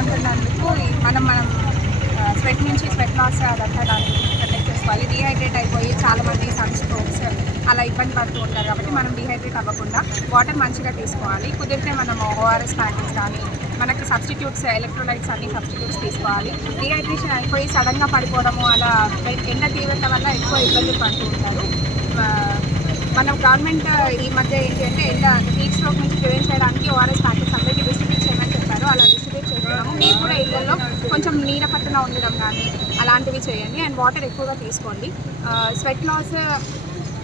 ఉంటున్నందుకు మనం మనం స్వెట్ నుంచి స్వెట్ లాస్ అదంతా దాన్ని ప్రొటెక్ట్ చేసుకోవాలి. డిహైడ్రేట్ అయిపోయి చాలామంది సన్ స్ట్రోక్స్ అలా ఇబ్బంది పడుతూ ఉంటారు కాబట్టి మనం డిహైడ్రేట్ అవ్వకుండా వాటర్ మంచిగా తీసుకోవాలి. కుదిరితే మనం ఓఆర్ఎస్ ప్యాకెట్స్ కానీ మనకి సబ్స్టిట్యూట్స్ ఎలక్ట్రోలైట్స్ అన్ని సబ్స్టిట్యూట్స్ తీసుకోవాలి. డిహైడ్రేషన్ అయిపోయి సడన్గా పడిపోవడము అలా ఎండ తీవ్రత వల్ల ఎక్కువ ఇబ్బందులు పడుతూ ఉంటారు. మనం గవర్నమెంట్ ఈ మధ్య ఏంటంటే ఎండ హీట్ స్ట్రోక్ నుంచి ప్రివెంట్ చేయడానికి ఓఆర్ఎస్ ప్యాకెట్స్ అందరికీ డిస్ట్రిబ్యూట్ నీడ ఉండడం కానీ అలాంటివి చేయండి. అండ్ వాటర్ ఎక్కువగా తీసుకోండి. స్వెట్ లాస్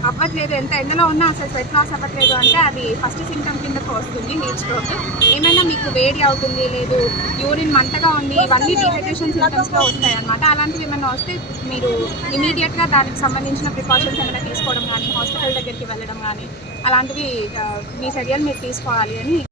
అవ్వట్లేదు. ఎంత ఎండలో ఉన్నా అసలు స్వెట్ లాస్ అవ్వట్లేదు అంటే అది ఫస్ట్ సింటమ్ కిందకు వస్తుంది హీట్ స్ట్రోక్ ఏమైనా మీకు వేడి అవుతుంది లేదు యూరిన్ మంటగా ఉంది ఇవన్నీ డిహైడ్రేషన్ సింటమ్స్లో వస్తాయి అనమాట అలాంటివి ఏమైనా వస్తే మీరు ఇమీడియట్గా దానికి సంబంధించిన ప్రికాషన్స్ ఏమైనా తీసుకోవడం కానీ హాస్పిటల్ దగ్గరికి వెళ్ళడం కానీ అలాంటివి మీ చర్యలు మీరు తీసుకోవాలి అని